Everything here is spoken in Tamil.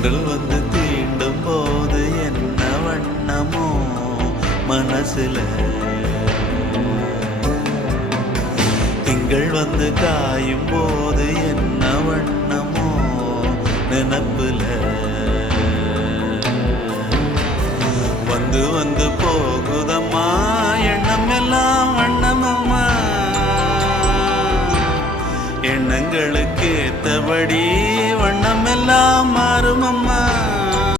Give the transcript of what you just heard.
தென்றல் வந்து தீண்டும் போது என்ன வண்ணமோ மனசுல, திங்கள் வந்து காயும் போது என்ன வண்ணமோ நினப்புல, வந்து வந்து போகுதம்மா எண்ணம் எல்லாம் வண்ணமம்மா, எண்ணங்களுக்கு ஏத்தபடி வண்ணம் எல்லாம் மாறுமம்மா.